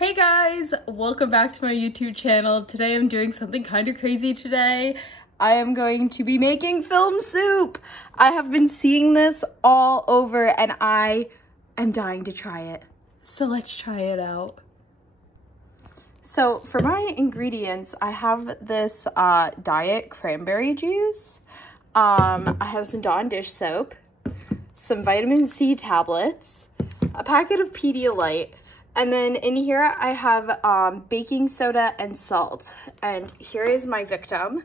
Hey guys, welcome back to my YouTube channel. Today I'm doing something kind of crazy today. I am going to be making film soup. I have been seeing this all over and I am dying to try it. So let's try it out. So for my ingredients, I have this diet cranberry juice. I have some Dawn dish soap, some vitamin C tablets, a packet of Pedialyte, and then in here I have baking soda and salt. And here is my victim.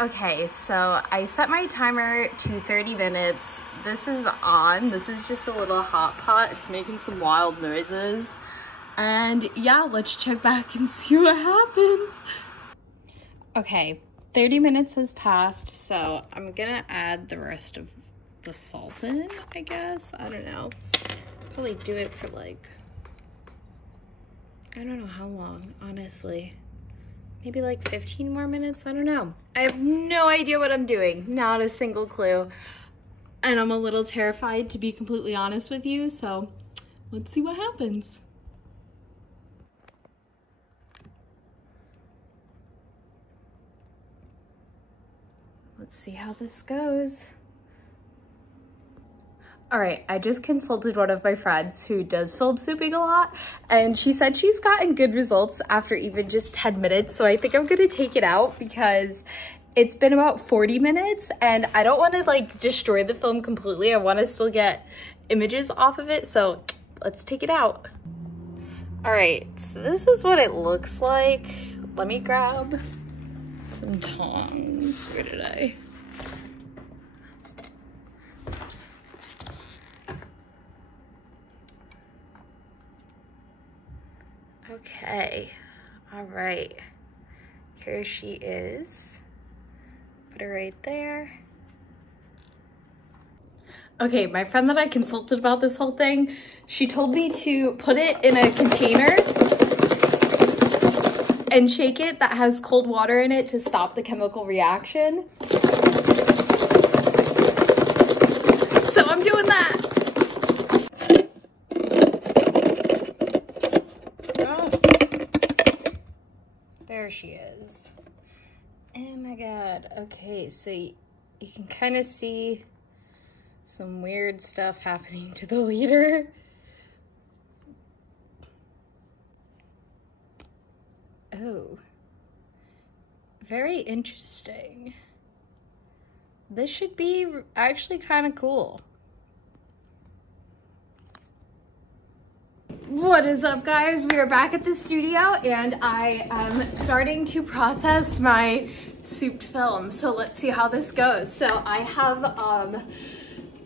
Okay, so I set my timer to 30 minutes. This is on. This is just a little hot pot. It's making some wild noises. And yeah, let's check back and see what happens. Okay, 30 minutes has passed, so I'm gonna add the rest of the salt in, I guess. I don't know. Probably do it for like, I don't know how long, honestly. Maybe like 15 more minutes, I don't know. I have no idea what I'm doing, not a single clue. And I'm a little terrified, to be completely honest with you, so let's see what happens. Let's see how this goes. All right, I just consulted one of my friends who does film souping a lot, and she said she's gotten good results after even just 10 minutes. So I think I'm gonna take it out because it's been about 40 minutes and I don't wanna like destroy the film completely. I wanna still get images off of it. So let's take it out. All right, so this is what it looks like. Let me grab some tongs. Where did I? Okay, all right, here she is. Put her right there. Okay, my friend that I consulted about this whole thing, she told me to put it in a container and shake it that has cold water in it to stop the chemical reaction. So I'm doing that. There she is. Oh my god. Okay, so you can kind of see some weird stuff happening to the leader. Oh. Very interesting. This should be actually kind of cool. What is up, guys? We are back at the studio and I am starting to process my souped film. So let's see how this goes. So I have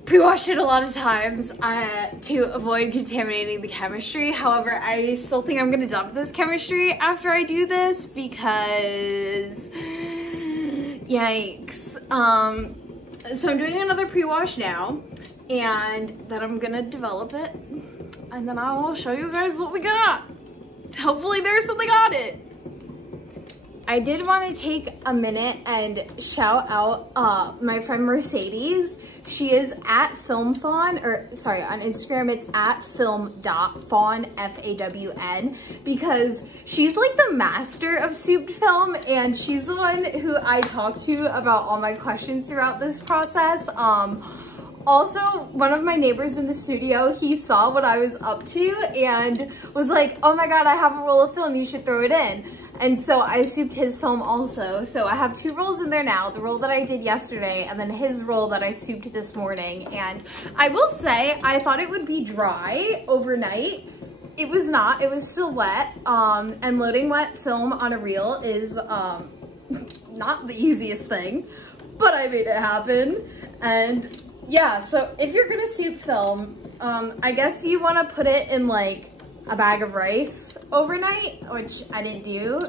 pre-washed it a lot of times to avoid contaminating the chemistry. However, I still think I'm gonna dump this chemistry after I do this because yikes. So I'm doing another pre-wash now and then I'm gonna develop it. And then I will show you guys what we got. Hopefully there's something on it. I did want to take a minute and shout out my friend Mercedes. She is at FilmFawn, or sorry, on Instagram it's at film.fawn, F-A-W-N, because she's like the master of souped film and she's the one who I talk to about all my questions throughout this process. Also, one of my neighbors in the studio, he saw what I was up to and was like, oh my god, I have a roll of film, you should throw it in. And so I souped his film also. So I have 2 rolls in there now, the roll that I did yesterday and then his roll that I souped this morning. And I will say, I thought it would be dry overnight. It was not, it was still wet. And loading wet film on a reel is not the easiest thing, but I made it happen. And Yeah, so if you're gonna soup film, I guess you wanna put it in like a bag of rice overnight, which I didn't do,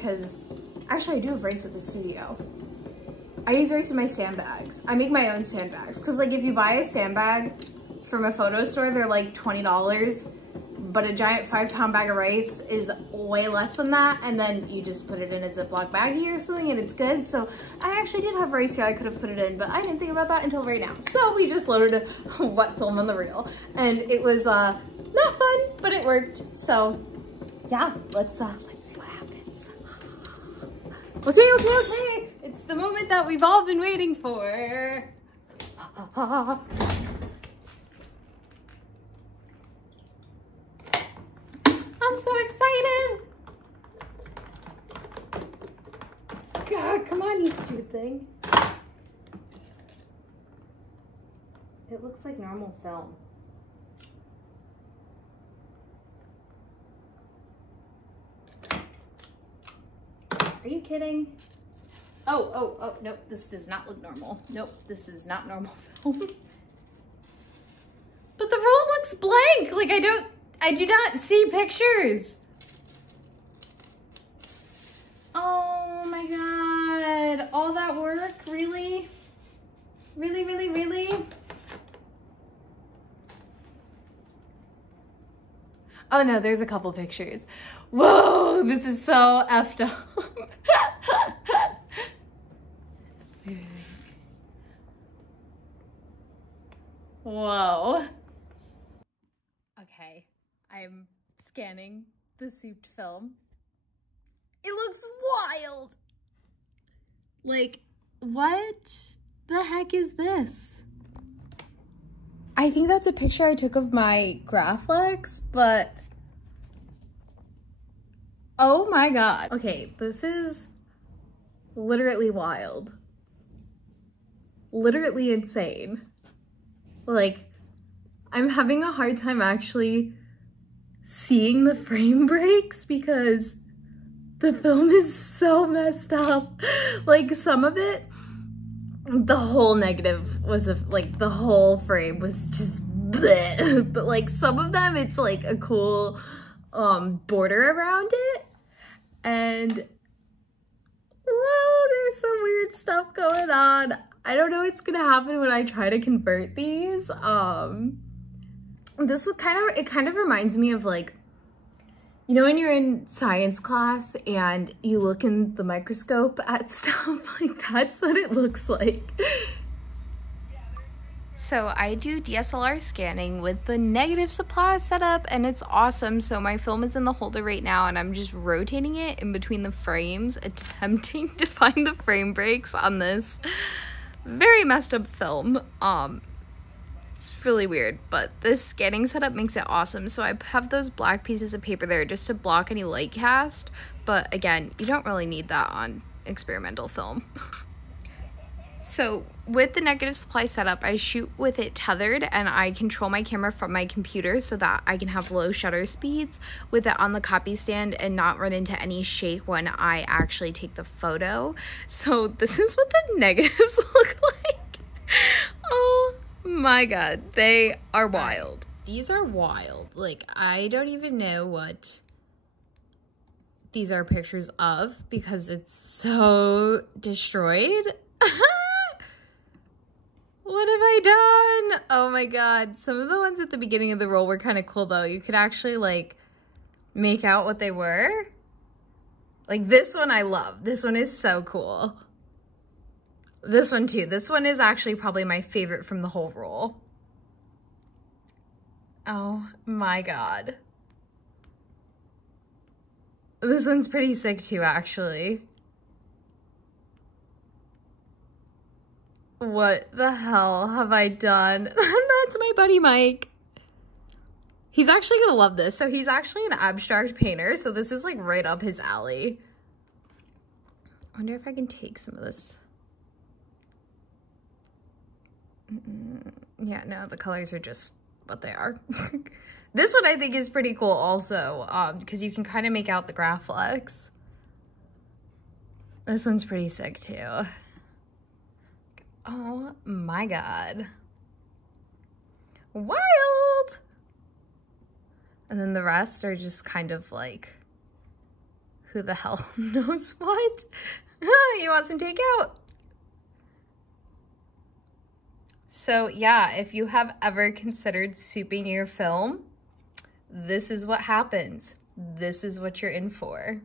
cause actually I do have rice at the studio. I use rice in my sandbags. I make my own sandbags, cause like if you buy a sandbag from a photo store, they're like $20, but a giant 5-pound bag of rice is way less than that, and then you just put it in a Ziploc baggie or something and it's good. So I actually did have rice here I could have put it in, but I didn't think about that until right now. So we just loaded a wet film on the reel, and it was not fun, but it worked. So yeah, let's see what happens. Okay. It's the moment that we've all been waiting for. I'm so excited. God, come on, you stupid thing. It looks like normal film. Are you kidding? Oh, nope, this does not look normal. Nope, this is not normal film. But the roll looks blank. Like I do not see pictures. Oh my God, all that work, really? Really? Oh no, there's a couple pictures. Whoa, this is so effed up. Whoa. Okay, I'm scanning the souped film. It looks wild. Like, what the heck is this? I think that's a picture I took of my Graflex, but oh my God. Okay, this is literally wild. Literally insane. Like, I'm having a hard time actually seeing the frame breaks because the film is so messed up. Like, some of it, the whole negative was like the whole frame was just bleh. But like some of them, it's like a cool border around it. And whoa, there's some weird stuff going on. I don't know what's gonna happen when I try to convert these. This is it kind of reminds me of like, you know when you're in science class and you look in the microscope at stuff, like that's what it looks like. So I do DSLR scanning with the negative supply setup and it's awesome. So my film is in the holder right now and I'm just rotating it in between the frames, attempting to find the frame breaks on this very messed up film. It's really weird, but this scanning setup makes it awesome. So I have those black pieces of paper there just to block any light cast. But again, you don't really need that on experimental film. So with the negative supply setup, I shoot with it tethered and I control my camera from my computer so that I can have low shutter speeds with it on the copy stand and not run into any shake when I actually take the photo. So this is what the negatives look like. Oh my God, they are wild. These are wild. Like, I don't even know what these are pictures of because it's so destroyed. What have I done? Oh my God. Some of the ones at the beginning of the roll were kind of cool though. You could actually like make out what they were. Like this one I love. This one is so cool. This one too. This one is actually probably my favorite from the whole roll. Oh my God. This one's pretty sick too, actually. What the hell have I done? That's my buddy Mike. He's actually gonna love this. So he's actually an abstract painter, so this is like right up his alley. I wonder if I can take some of this. Yeah, no, the colors are just what they are. This one I think is pretty cool also, because you can kind of make out the Graflex. This one's pretty sick too. Oh my God. Wild! And then the rest are just kind of like, who the hell knows what? You want some takeout? So yeah, if you have ever considered souping your film, this is what happens. This is what you're in for.